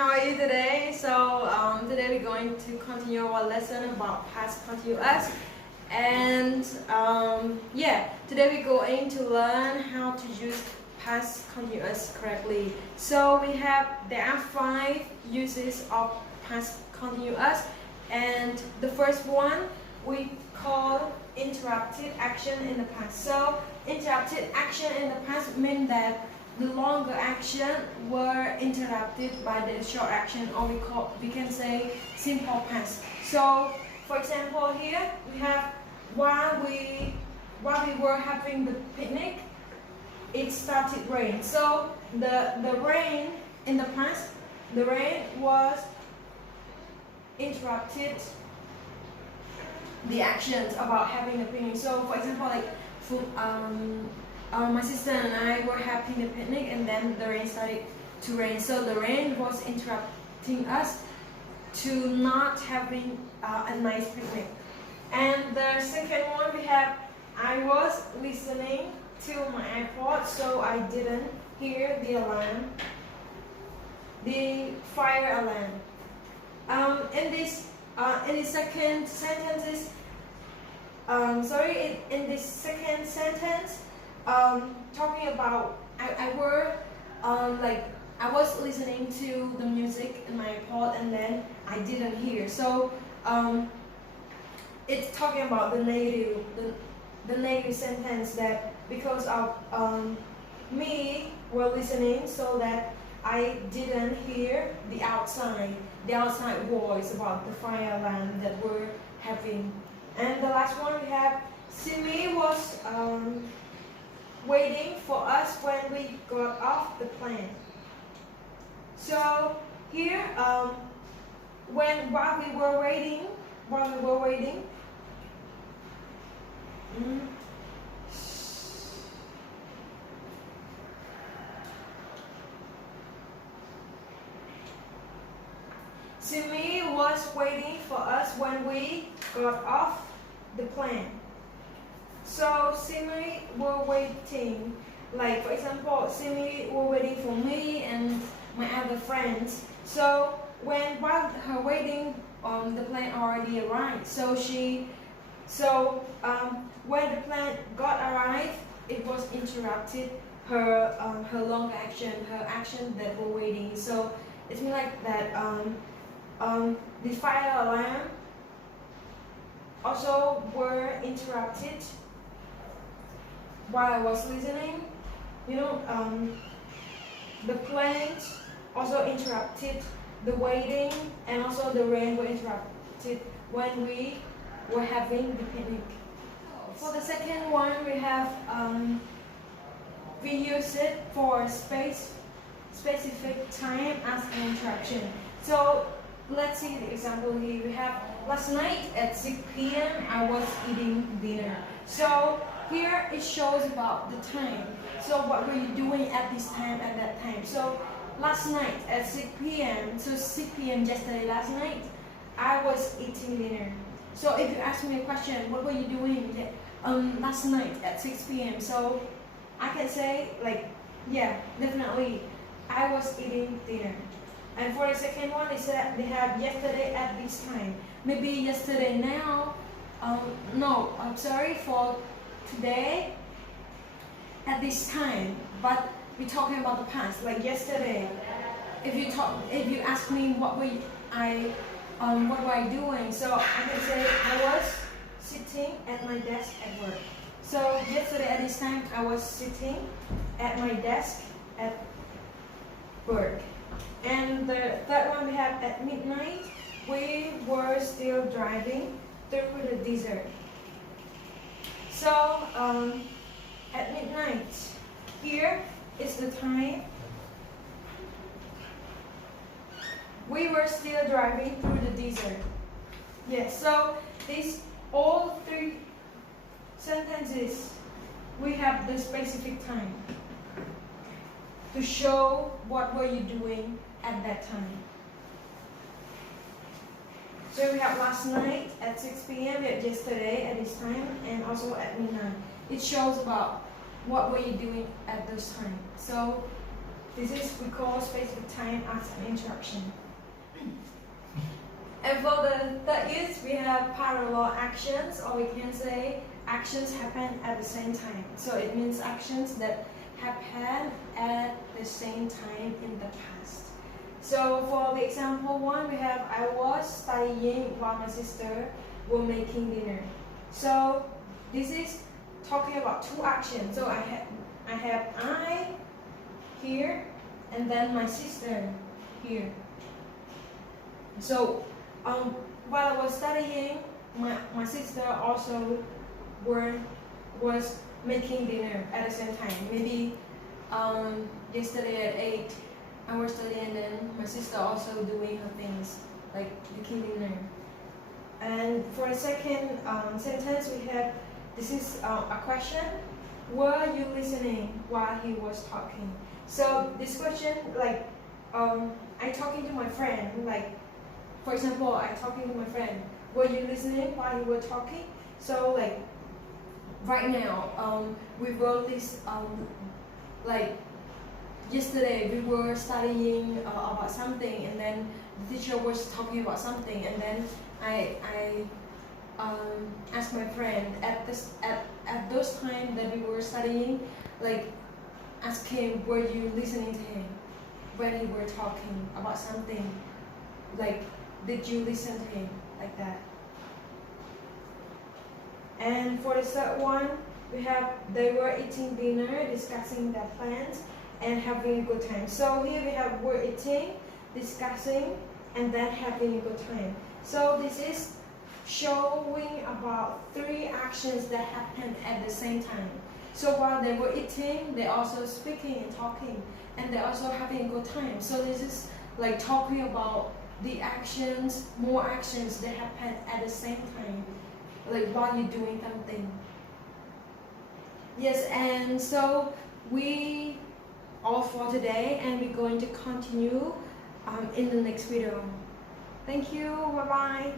how are you today? Today we're going to continue our lesson about past continuous, and today we're going to learn how to use past continuous correctly. So there are 5 uses of past continuous, and the first one we call interrupted action in the past. So interrupted action in the past means that the longer action were interrupted by the short action, or we can say simple past. So for example, here we have while we were having the picnic, it started rain. So the rain in the past, the rain was interrupted the actions about having a picnic. So for example, like my sister and I were having a picnic, and then the rain started to rain. So the rain was interrupting us to not having a nice picnic. And the second one we have, I was listening to my iPod, so I didn't hear the alarm, the fire alarm. In the second sentence, in this second sentence, talking about I was listening to the music in my iPod, and then I didn't hear. So it's talking about the negative sentence, that because of me were listening, so that I didn't hear the outside voice about the fire alarm that we're having. And the last one we have, Simi was waiting for us when we got off the plane. So here, while we were waiting, Simi was waiting for us when we got off the plane. So Simi were waiting, like for example, Simi were waiting for me and my other friends. So while her waiting, the plane already arrived. When the plane got arrived, it was interrupted her long action, her action that were waiting. So it's mean like that. The fire alarm also were interrupted while I was listening. The planes also interrupted the waiting, and also the rain were interrupted when we were having the picnic. For the second one, we have we use it for specific time as an interruption. So let's see the example here. We have last night at 6 p.m. I was eating dinner. So here it shows about the time. So what were you doing at this time, at that time? So last night at 6 p.m. So 6 p.m. yesterday, last night, I was eating dinner. So if you ask me a question, what were you doing last night at 6 p.m.? So I can say like, yeah, definitely, I was eating dinner. And for the second one, they have yesterday at this time. Maybe yesterday now. No, I'm sorry, for today at this time. But we're talking about the past, like yesterday. If you ask me what were I doing, so I can say I was sitting at my desk at work. So yesterday at this time, I was sitting at my desk at work. And the third one we have, at midnight, we were still driving through the desert. So at midnight, here is the time we were still driving through the desert. Yes, so these all 3 sentences, we have the specific time to show what were you doing at that time. So we have last night at 6 p.m., we have yesterday at this time, and also at midnight. It shows about what were you doing at this time. So This is we call specific time as an interaction. And for the third use, we have parallel actions, or we can say actions happen at the same time. So it means actions that happen at the same time in the past. So for the example one, we have I was studying while my sister were making dinner. So this is talking about two actions. So I have I here and then my sister here. So while I was studying, my sister also was making dinner at the same time. Maybe yesterday at 8 I was studying, and then my sister also doing her things like making dinner. And for the second sentence, we have this is a question. Were you listening while he was talking? So this question, like I talking to my friend, like for example, I talking to my friend. Were you listening while you were talking? So like right now, we wrote this like yesterday we were studying about something, and then the teacher was talking about something, and then I asked my friend at those times that we were studying, like ask him, were you listening to him when he were talking about something? Like, did you listen to him like that? And for the third one, we have they were eating dinner, discussing their plans, and having a good time. So here we have were eating, discussing, and then having a good time. So this is showing about three actions that happen at the same time. So while they were eating, they also speaking and talking, and they're also having a good time. So this is like talking about the actions, more actions that happen at the same time, like while you're doing something. Yes, and so we all for today, and we're going to continue in the next video. Thank you, bye bye.